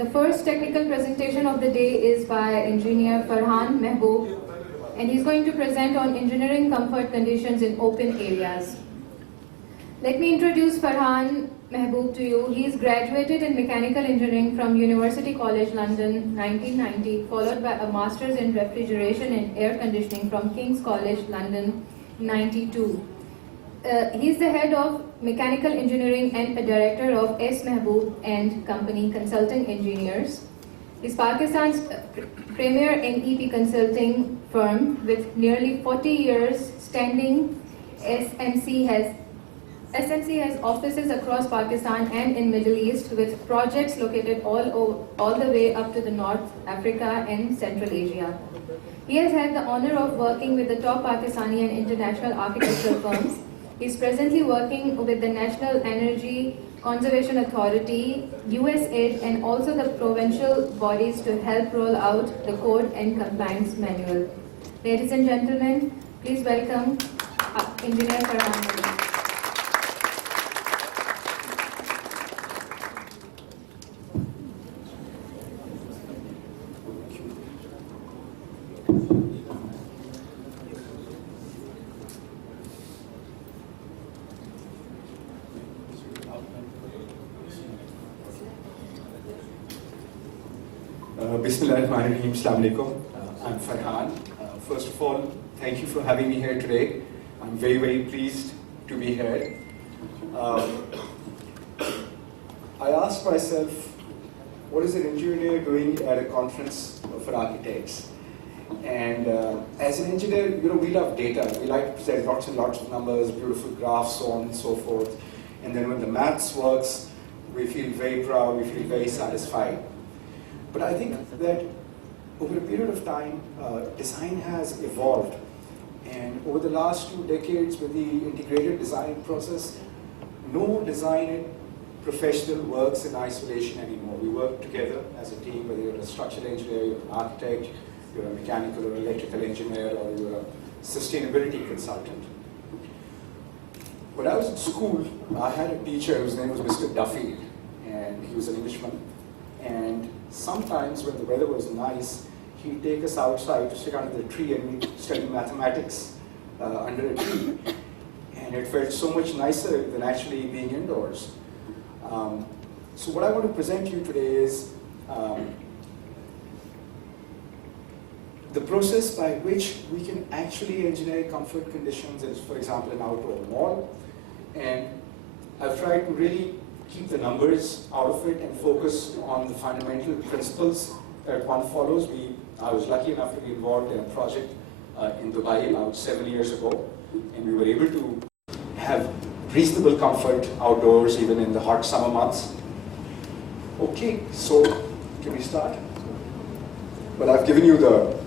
The first technical presentation of the day is by engineer Farhan Mehboob, and he's going to present on engineering comfort conditions in open areas. Let me introduce Farhan Mehboob to you. He is graduated in mechanical engineering from University College London 1990, followed by a master's in refrigeration and air conditioning from King's College London 92. He's the head of mechanical engineering and a director of S. Mehboob and Company Consulting Engineers. He's Pakistan's premier NEP consulting firm with nearly 40 years standing. SMC has offices across Pakistan and in Middle East with projects located all the way up to the North Africa and Central Asia. He has had the honor of working with the top Pakistani and international architectural firms. He is presently working with the National Energy Conservation Authority, USAID, and also the provincial bodies to help roll out the code and compliance manual. Ladies and gentlemen, please welcome Engineer Farhan Mehboob. Bismillahirrahmanirrahim. Assalamu alaikum. I'm Farhan. First of all, thank you for having me here today. I'm very, very pleased to be here. I asked myself, what is an engineer doing at a conference for architects? And as an engineer, we love data. We like to present lots and lots of numbers, beautiful graphs, so on and so forth. And then when the maths works, we feel very proud, we feel very satisfied. But I think that over a period of time, design has evolved. And over the last 2 decades with the integrated design process, no design professional works in isolation anymore. We work together as a team, whether you're a structural engineer, you're an architect, you're a mechanical or electrical engineer, or you're a sustainability consultant. When I was in school, I had a teacher whose name was Mr. Duffy, and he was an Englishman. And sometimes when the weather was nice, he'd take us outside to sit under the tree and we'd study mathematics under a tree. And it felt so much nicer than actually being indoors. So what I want to present to you today is the process by which we can actually engineer comfort conditions in, for example, an outdoor mall. And I've tried to really keep the numbers out of it and focus on the fundamental principles that one follows. I was lucky enough to be involved in a project in Dubai about 7 years ago, and we were able to have reasonable comfort outdoors even in the hot summer months. Okay, so can we start? Well, I've given you the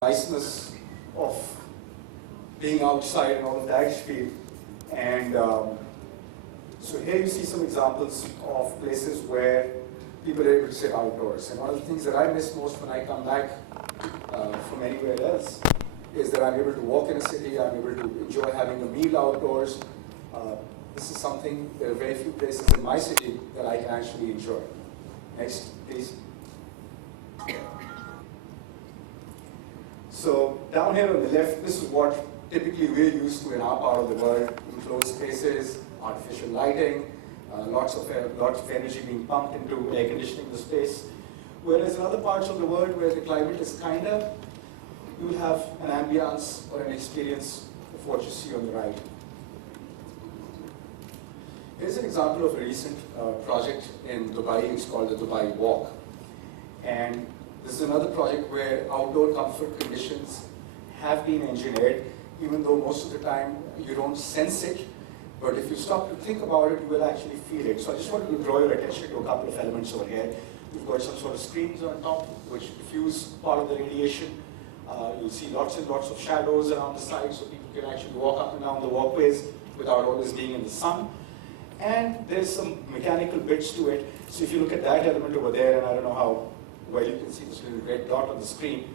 niceness of being outside and all of that spiel, and so here you see some examples of places where people are able to sit outdoors. And one of the things that I miss most when I come back from anywhere else is that I'm able to walk in a city, I'm able to enjoy having a meal outdoors. This is something, there are very few places in my city that I can actually enjoy. Next, please. So down here on the left, this is what typically we're used to in our part of the world: enclosed spaces, artificial lighting, lots of energy being pumped into air conditioning the space. Whereas in other parts of the world where the climate is kinder, you'll have an ambience or an experience of what you see on the right. Here's an example of a recent project in Dubai. It's called the Dubai Walk. And this is another project where outdoor comfort conditions have been engineered, even though most of the time you don't sense it. But if you stop to think about it, you will actually feel it. So I just wanted to draw your attention to a couple of elements over here. You've got some sort of screens on top, which diffuse part of the radiation. You'll see lots and lots of shadows around the side, so people can actually walk up and down the walkways without always being in the sun. And there's some mechanical bits to it. So if you look at that element over there, and I don't know how well you can see this little red dot on the screen,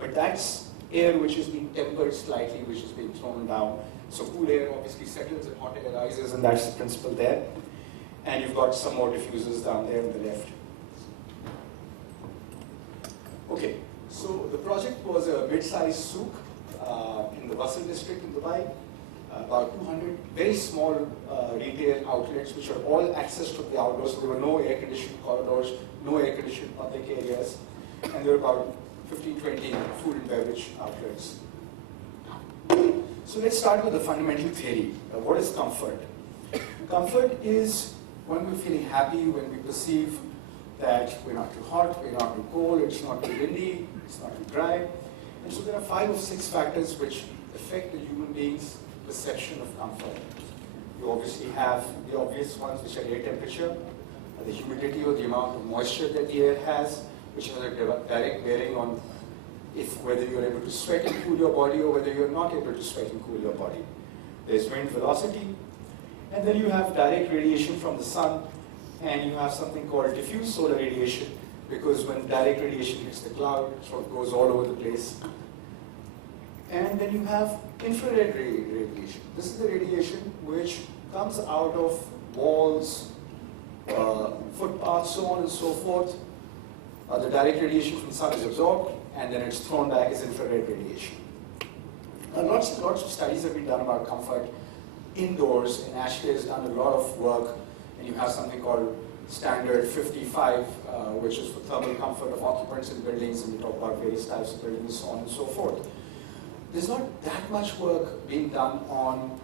but that's air which is being tempered slightly, which is being thrown down. So cool air obviously settles and hot air rises, and that's the principle there. And you've got some more diffusers down there on the left. Okay, so the project was a mid-sized souk in the Wasl district in Dubai. About 200 very small retail outlets which are all access to the outdoors. So there were no air-conditioned corridors, no air-conditioned public areas, and there were about 15, 20 food and beverage outlets. So let's start with the fundamental theory. What is comfort? Comfort is when we're feeling happy, when we perceive that we're not too hot, we're not too cold, it's not too windy, it's not too dry. And so there are 5 or 6 factors which affect the human being's perception of comfort. You obviously have the obvious ones, which are air temperature, the humidity or the amount of moisture that the air has, which has a direct bearing on whether you're able to sweat and cool your body or whether you're not able to sweat and cool your body. There's wind velocity, and then you have direct radiation from the sun, and you have something called diffuse solar radiation, because when direct radiation hits the cloud, it sort of goes all over the place. And then you have infrared radiation. This is the radiation which comes out of walls, footpaths, so on and so forth. The direct radiation from the sun is absorbed, and then it's thrown back as infrared radiation. Lots and lots of studies have been done about comfort indoors, and Ashley has done a lot of work, and you have something called Standard 55, which is for thermal comfort of occupants in buildings, and we talk about various types of buildings, so on and so forth. There's not that much work being done on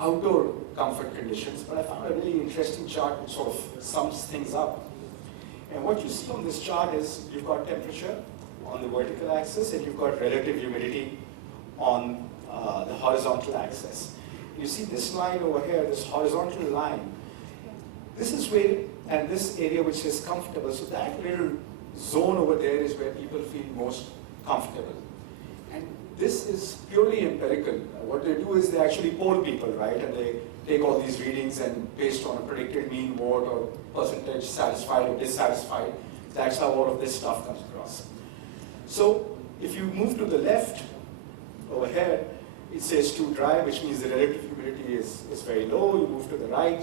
outdoor comfort conditions, but I found a really interesting chart which sort of sums things up. And what you see on this chart is you've got temperature on the vertical axis, and you've got relative humidity on the horizontal axis. You see this line over here, this horizontal line. This is where, and this area which is comfortable, so that little zone over there is where people feel most comfortable. And this is purely empirical. What they do is they actually poll people, right? And they take all these readings, and based on a predicted mean vote or percentage satisfied or dissatisfied, that's how all of this stuff comes across. So if you move to the left over here, it says too dry, which means the relative humidity is very low. You move to the right,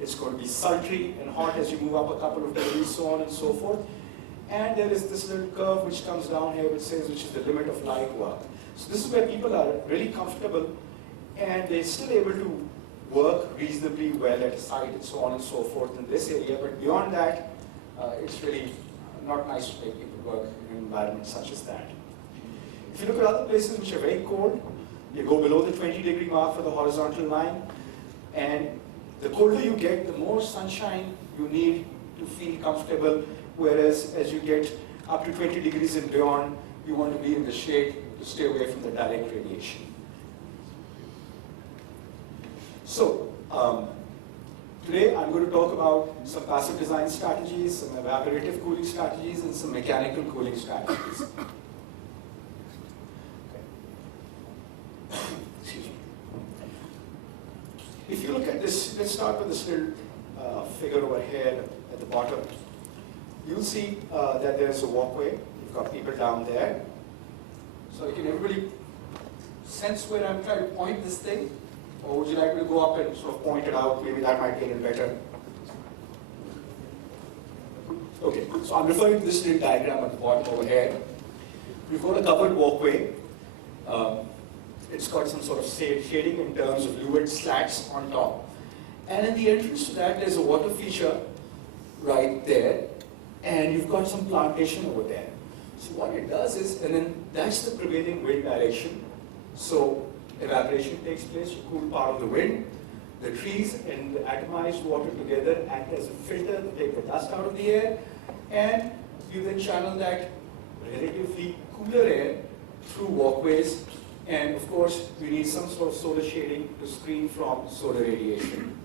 it's going to be sultry and hot as you move up a couple of degrees, so on and so forth. And there is this little curve which comes down here which says which is the limit of light work. So this is where people are really comfortable, and they're still able to work reasonably well at a site and so on and so forth in this area. But beyond that, it's really not nice to make people work in an environment such as that. If you look at other places which are very cold, you go below the 20-degree mark for the horizontal line, and the colder you get, the more sunshine you need to feel comfortable, whereas as you get up to 20 degrees and beyond, you want to be in the shade to stay away from the direct radiation. So, today I'm going to talk about some passive design strategies, some evaporative cooling strategies, and some mechanical cooling strategies. If you look at this, let's start with this little figure over here at the bottom. You'll see that there's a walkway. You've got people down there. So can everybody sense where I'm trying to point this thing? Or would you like me to go up and sort of point it out? Maybe that might get it better. Okay, so I'm referring to this little diagram at the bottom over here. We've got a covered walkway. It's got some sort of shading in terms of louvered slats on top. And in the entrance to that, there's a water feature right there. And you've got some plantation over there. So what it does is, and then that's the prevailing wind direction. So evaporation takes place, you cool part of the wind. The trees and the atomized water together act as a filter to take the dust out of the air. And you then channel that relatively cooler air through walkways. And of course, we need some sort of solar shading to screen from solar radiation.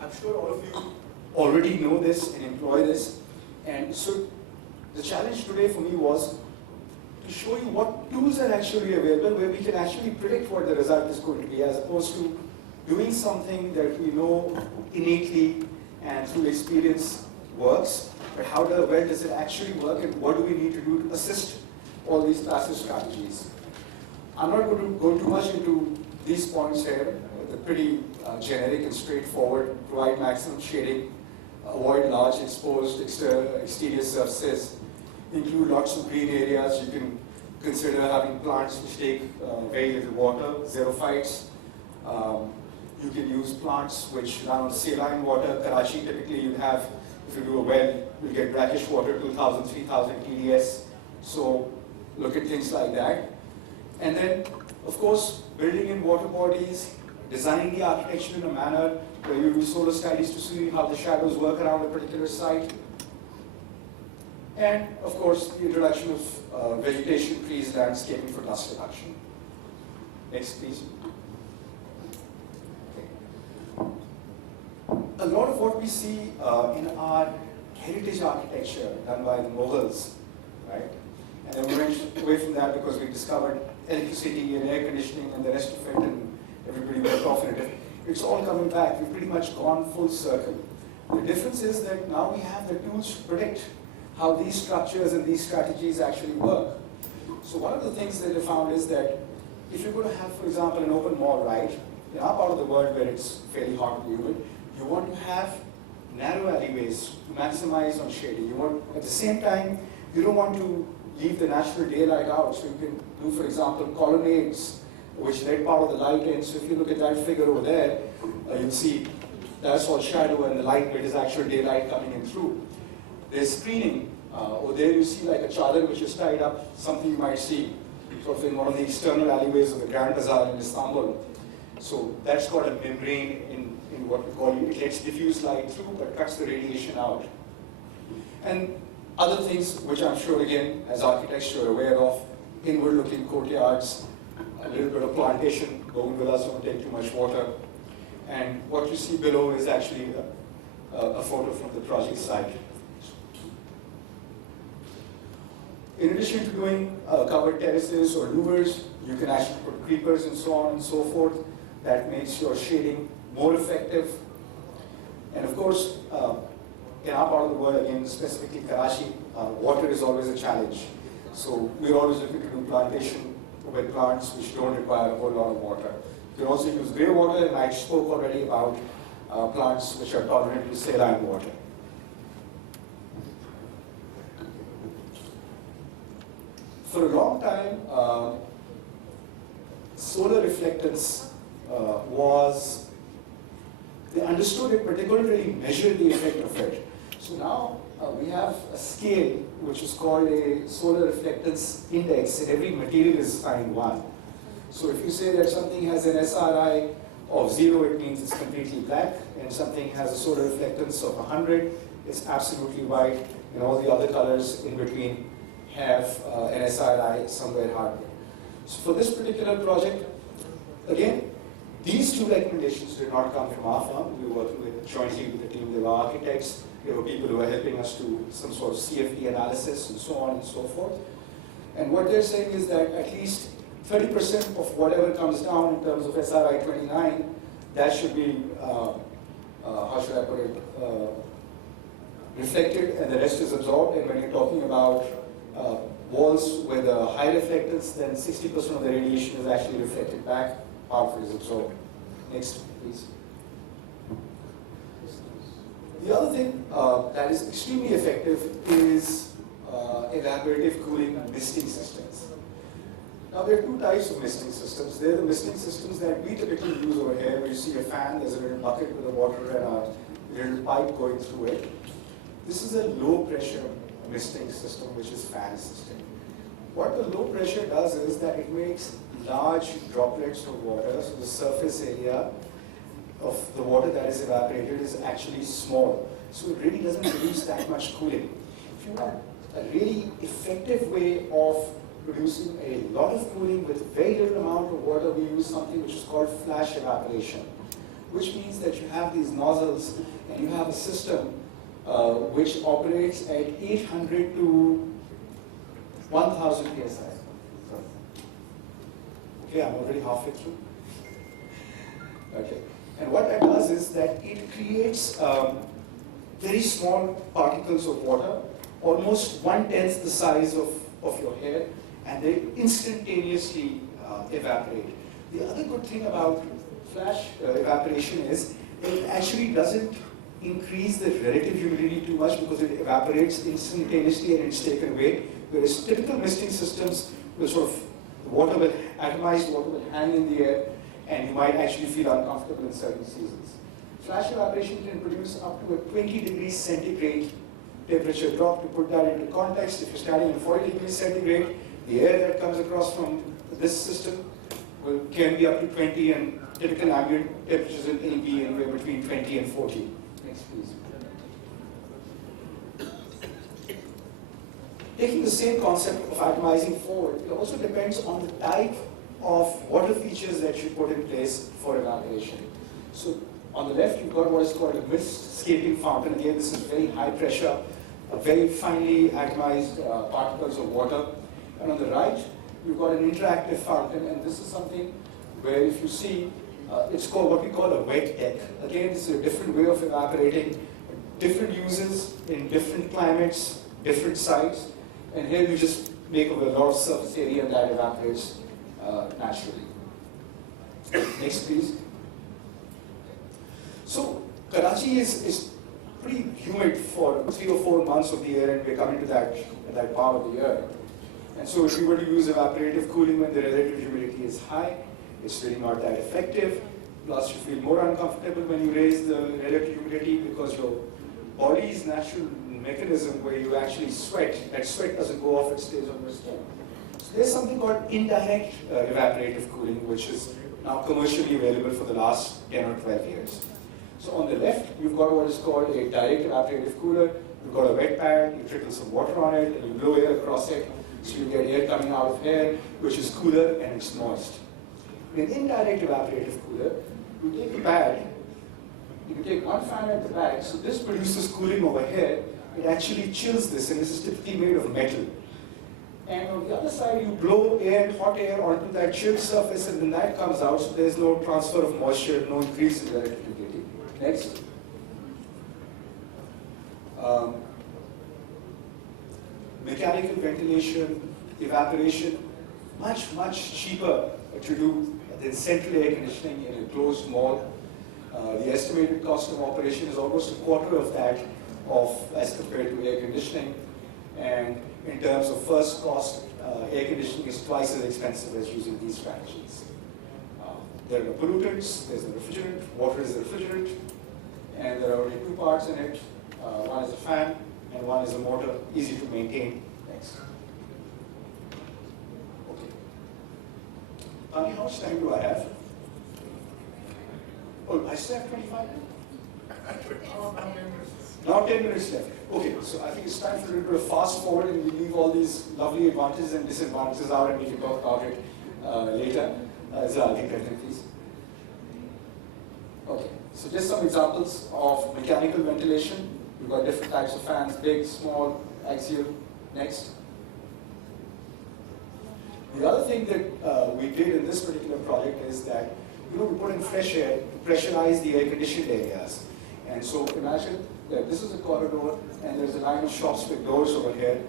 I'm sure all of you already know this and employ this. And so the challenge today for me was to show you what tools are actually available where we can actually predict what the result is going to be, as opposed to doing something that we know innately and through experience works, but how well does it actually work, and what do we need to do to assist all these passive strategies. I'm not going to go too much into these points here. They're pretty generic and straightforward. Provide maximum shading, avoid large exposed exterior surfaces, include lots of green areas. You can consider having plants which take very little water, xerophytes. You can use plants which run on saline water. Karachi, typically you have, if you do a well, you get brackish water, 2,000, 3,000 TDS. So look at things like that. And then, of course, building in water bodies, designing the architecture in a manner where you do solar studies to see how the shadows work around a particular site. And, of course, the introduction of vegetation, trees, landscaping for dust reduction. Next, please. Okay. A lot of what we see in our heritage architecture done by the Mughals, right? And then we went away from that because we discovered electricity and air conditioning and the rest of it, and everybody went off in it. It's all coming back. We've pretty much gone full circle. The difference is that now we have the tools to predict how these structures and these strategies actually work. So one of the things that they found is that if you're going to have, for example, an open mall ride, in our part of the world where it's fairly hot and humid, you want to have narrow alleyways to maximize on shading. You want, at the same time, you don't want to leave the natural daylight out. So you can do, for example, colonnades, which let part of the light in. So if you look at that figure over there, you'll see that's all shadow and the light bit is actual daylight coming in through. There's screening. Over there you see like a chadar which is tied up, something you might see sort of in one of the external alleyways of the Grand Bazaar in Istanbul. So that's called a membrane in what we call, it lets diffuse light through but cuts the radiation out. And other things which I'm sure again as architects you're aware of, inward looking courtyards, a little bit of plantation, bougainvilleas don't take too much water. And what you see below is actually a photo from the project site. In addition to doing covered terraces or louvers, you can actually put creepers and so on and so forth. That makes your shading more effective. And of course, in our part of the world, again, specifically Karachi, water is always a challenge. So we're always looking to do plantation with plants which don't require a whole lot of water. You can also use grey water, and I spoke already about plants which are tolerant to saline water. For a long time, solar reflectance was, they understood it, but they couldn't really measure the effect of it. So now we have a scale which is called a solar reflectance index, and every material is assigned 1. So if you say that something has an SRI of 0, it means it's completely black, and something has a solar reflectance of 100, it's absolutely white, and all the other colors in between have an SRI somewhere hardware. So for this particular project, again, these two recommendations did not come from our firm. We were working jointly with the team. There were architects, there were people who were helping us do some sort of CFD analysis and so on and so forth. And what they're saying is that at least 30% of whatever comes down in terms of SRI 29, that should be, how should I put it, reflected, and the rest is absorbed. And when you're talking about walls with a high reflectance, then 60% of the radiation is actually reflected back, half is absorbed. Next, please. The other thing that is extremely effective is evaporative cooling misting systems. Now there are two types of misting systems. There are the misting systems that we typically use over here, where you see a fan, there's a little bucket with a water and a little pipe going through it. This is a low pressure misting system, which is fan system. What the low pressure does is that it makes large droplets of water, so the surface area of the water that is evaporated is actually small. So it really doesn't produce that much cooling. If you want a really effective way of producing a lot of cooling with very little amount of water, we use something which is called flash evaporation, which means that you have these nozzles and you have a system which operates at 800 to 1000 psi. Okay, I'm already halfway through. Okay, and what that does is that it creates very small particles of water, almost 1/10 the size of your hair, and they instantaneously evaporate. The other good thing about flash evaporation is it actually doesn't increase the relative humidity too much because it evaporates instantaneously and it's taken away. Whereas typical misting systems will sort of, atomized water will hang in the air and you might actually feel uncomfortable in certain seasons. Flash evaporation can produce up to a 20 degrees centigrade temperature drop. To put that into context, if you're standing at 40 degrees centigrade, the air that comes across from this system can be up to 20, and typical ambient temperatures will be anywhere between 20 and 40. Next, please. Taking the same concept of atomizing forward, it also depends on the type of water features that you put in place for evaporation. So on the left, you've got what is called a mist-escaping fountain. Again, this is very high pressure, very finely atomized particles of water. And on the right, you've got an interactive fountain, and this is something where if you see, it's called what we call a wet deck. Again, this is a different way of evaporating, different uses in different climates, different sites, and here you just make a lot of surface area that evaporates naturally. Next, please. So, Karachi is pretty humid for 3 or 4 months of the year, and we're coming to that part of the year. And so if you were to use evaporative cooling when the relative humidity is high, it's really not that effective. Plus, you feel more uncomfortable when you raise the relative humidity because your body's natural mechanism where you actually sweat, that sweat doesn't go off, it stays on your skin. So there's something called indirect evaporative cooling, which is now commercially available for the last 10 or 12 years. So on the left, you've got what is called a direct evaporative cooler. You've got a wet pad, you trickle some water on it, and you blow air across it. So you get air coming out of here, which is cooler and it's moist. In an indirect evaporative cooler, you take a pad, you can take one fan at the back, so this produces cooling over here. It actually chills this, and this is typically made of metal. And on the other side, you blow air, hot air onto that chilled surface, and then that comes out, so there's no transfer of moisture, no increase in relative humidity. Next. Mechanical ventilation, evaporation, much cheaper to do than central air conditioning in a closed mall. The estimated cost of operation is almost a quarter of that as compared to air conditioning. And in terms of first cost, air conditioning is twice as expensive as using these strategies. There are no pollutants, there's no refrigerant, water is a refrigerant, and there are only 2 parts in it. One is a fan, and one is a motor, easy to maintain. Next. Okay. Tani, how much time do I have? Oh, I still have 25 minutes? Now 10 minutes left. Okay, so I think it's time for a little bit of fast forward and we leave all these lovely advantages and disadvantages out and we can talk about it later. Please. Okay, so just some examples of mechanical ventilation. We've got different types of fans, big, small, axial. Next. The other thing that we did in this particular project is that we put in fresh air to pressurize the air-conditioned areas. And so imagine that this is a corridor and there's a line of shops with doors over here.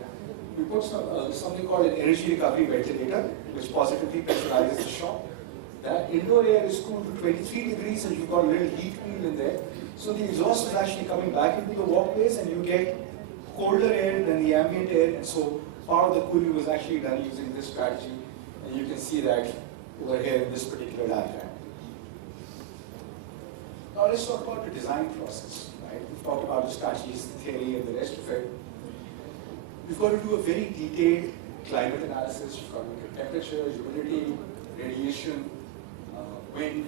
We put something called an energy recovery ventilator, which positively pressurizes the shop. That indoor air is cooled to 23 degrees and you've got a little heat wheel in there. So the exhaust is actually coming back into the walkways and you get colder air than the ambient air. And so part of the cooling was actually done using this strategy. And you can see that over here in this particular diagram. Now let's talk about the design process. Right? We've talked about the strategies, the theory, and the rest of it. We've got to do a very detailed climate analysis. We've got to look at temperature, humidity, radiation, wind,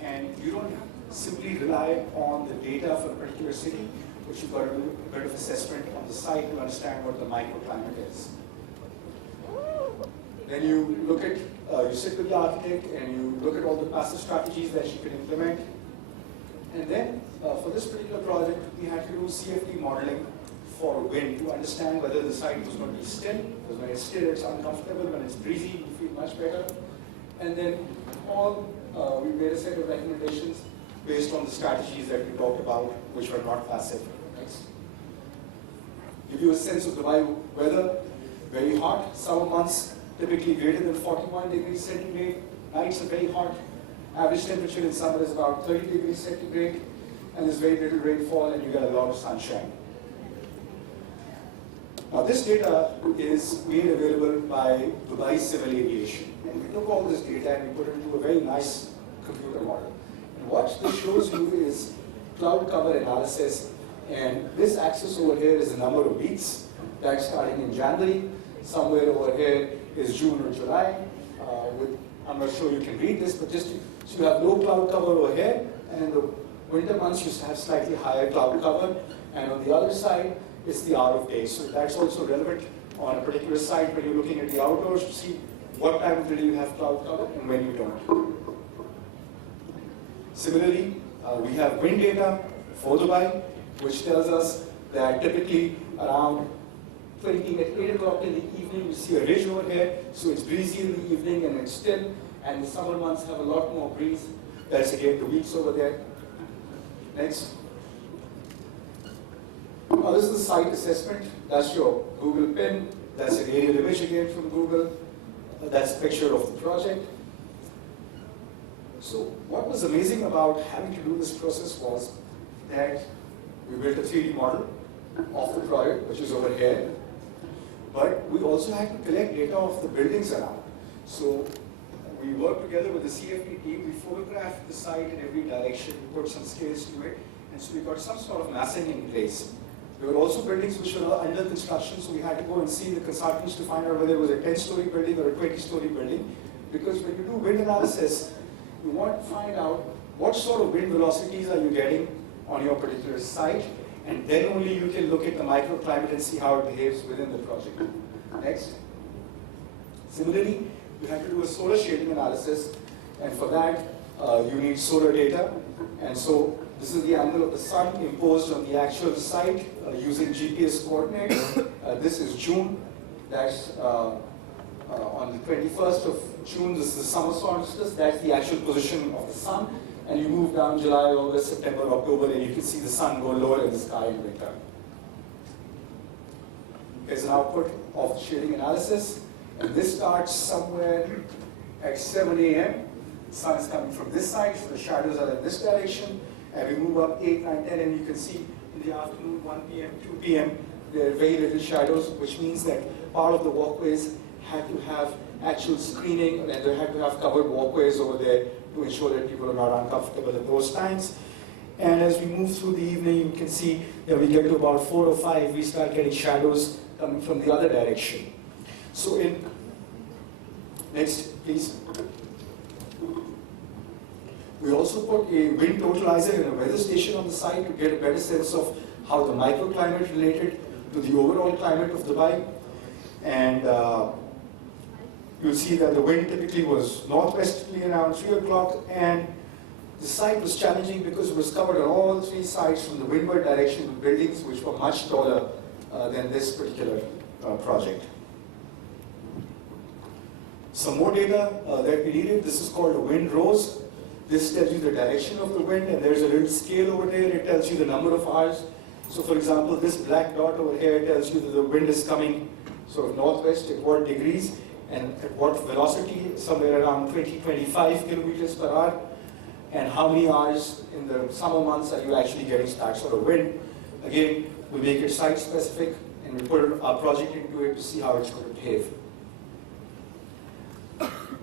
and you don't simply rely on the data for a particular city, but you've got to do a bit of assessment on the site to understand what the microclimate is. Then you look at, you sit with the architect and you look at all the passive strategies that you can implement. And then, for this particular project, we had to do CFD modeling for wind to understand whether the site was going to be still, because when it's still, it's uncomfortable. When it's breezy, you feel much better. And then we made a set of recommendations based on the strategies that we talked about, which were not passive. Next. Give you a sense of the weather. Very hot, summer months, typically greater than 41 degrees centigrade. Nights are very hot. Average temperature in summer is about 30 degrees centigrade. and there's very little rainfall, and you get a lot of sunshine. Now, this data is made available by Dubai Civil Aviation. And we took all this data and we put it into a very nice computer model. And what this shows you is cloud cover analysis. And this axis over here is the number of weeks. That's starting in January. Somewhere over here is June or July. I'm not sure you can read this, but just so you have low cloud cover over here. And in the winter months, you have slightly higher cloud cover. And on the other side, it's the hour of day. So that's also relevant on a particular site when you're looking at the outdoors to see what time of the day you have cloud cover and when you don't. Similarly, we have wind data for Dubai, which tells us that typically around 8 o'clock in the evening, you see a ridge over here, so it's breezy in the evening and it's still, and the summer months have a lot more breeze. That's again the weeks over there. Next. This is the site assessment. That's your Google pin. That's an aerial image again from Google. That's a picture of the project. So what was amazing about having to do this process was that we built a 3D model of the project, which is over here. But we also had to collect data of the buildings around. So we worked together with the CFD team. We photographed the site in every direction. We put some scales to it. And so we got some sort of massing in place. There were also buildings which were under construction, so we had to go and see the consultants to find out whether it was a 10-story building or a 20-story building. Because when you do wind analysis, you want to find out what sort of wind velocities are you getting on your particular site, and then only you can look at the microclimate and see how it behaves within the project. Next. Similarly, you have to do a solar shading analysis, and for that, you need solar data. And so this is the angle of the sun imposed on the actual site using GPS coordinates. This is June. That's on the 21st of June. This is the summer solstice. That's the actual position of the sun. And you move down July, August, September, October, and you can see the sun go lower in the sky in winter. Here's an output of the shading analysis. And this starts somewhere at 7 a.m. The sun is coming from this side, so the shadows are in this direction. And we move up 8, 9, 10, and you can see in the afternoon, 1 p.m., 2 p.m., there are very little shadows, which means that part of the walkways had to have actual screening, and they had to have covered walkways over there to ensure that people are not uncomfortable at those times. And as we move through the evening, you can see that we get to about 4 or 5, we start getting shadows coming from the other direction. So next, please. We also put a wind totalizer and a weather station on the site to get a better sense of how the microclimate related to the overall climate of Dubai. And you'll see that the wind typically was northwesterly around 3 o'clock, and the site was challenging because it was covered on all 3 sides from the windward direction with buildings which were much taller than this particular project. Some more data that we needed. This is called a wind rose. This tells you the direction of the wind, and there's a little scale over there. It tells you the number of hours. So for example, this black dot over here tells you that the wind is coming sort of northwest at what degrees and at what velocity, somewhere around 20-25 kilometers per hour. And how many hours in the summer months are you actually getting that sort of wind? Again, we make it site specific, and we put our project into it to see how it's going to behave.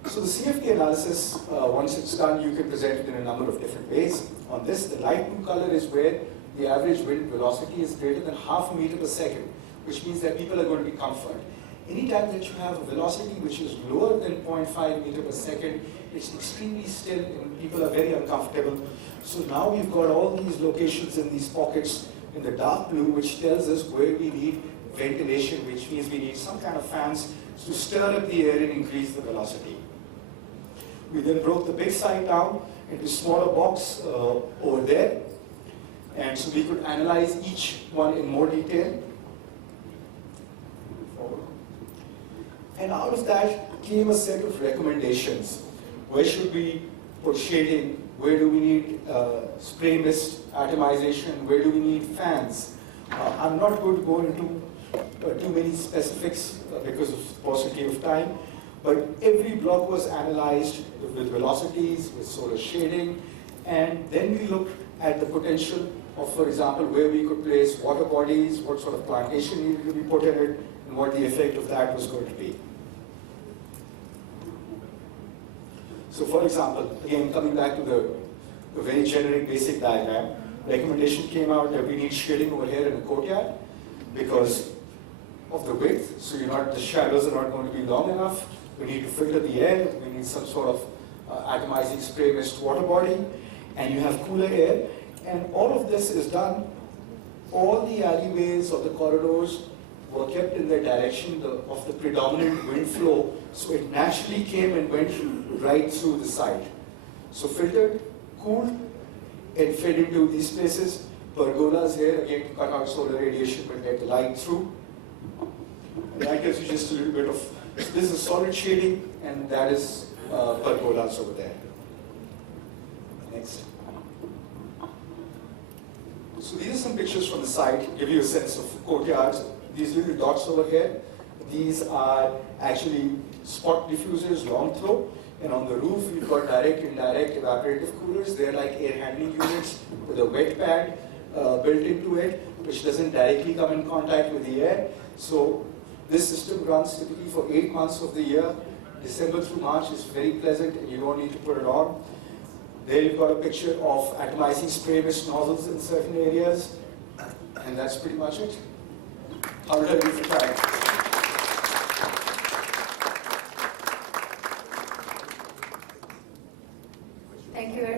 So the CFD analysis, once it's done, you can present it in a number of different ways. On this, the light blue color is where the average wind velocity is greater than half a meter per second, which means that people are going to be comforted. Anytime that you have a velocity which is lower than 0.5 meter per second, it's extremely still and people are very uncomfortable. So now we've got all these locations in these pockets in the dark blue, which tells us where we need ventilation, which means we need some kind of fans to stir up the air and increase the velocity. We then broke the big site down into smaller blocks over there, and so we could analyze each one in more detail. And out of that came a set of recommendations. Where should we put shading? Where do we need spray mist atomization? Where do we need fans? I'm not going to go into too many specifics because of paucity of time. But every block was analyzed with velocities, with solar shading, and then we looked at the potential of, for example, where we could place water bodies, what sort of plantation needed to be put in it, and what the effect of that was going to be. So for example, again, coming back to the very generic basic diagram, recommendation came out that we need shading over here in the courtyard because of the width, so the shadows are not going to be long enough. We need to filter the air, we need some sort of atomizing spray mist water body, and you have cooler air. And all of this is done, all the alleyways or the corridors were kept in the direction of the predominant wind flow, so it naturally came and went right through the site. So filtered, cooled, it fed into these places. Pergolas here, again, to cut out solar radiation but get the light through. And that gives you just a little bit of, this is solid shading, and that is pergolas over there. Next. So these are some pictures from the site, give you a sense of courtyards. These little dots over here, these are actually spot diffusers, long throw. And on the roof, we've got direct, indirect evaporative coolers. They're like air handling units with a wet pad built into it, which doesn't directly come in contact with the air. So this system runs typically for 8 months of the year. December through March is very pleasant, and you don't need to put it on. There you've got a picture of atomizing spray mist nozzles in certain areas, and that's pretty much it. How did I do for time?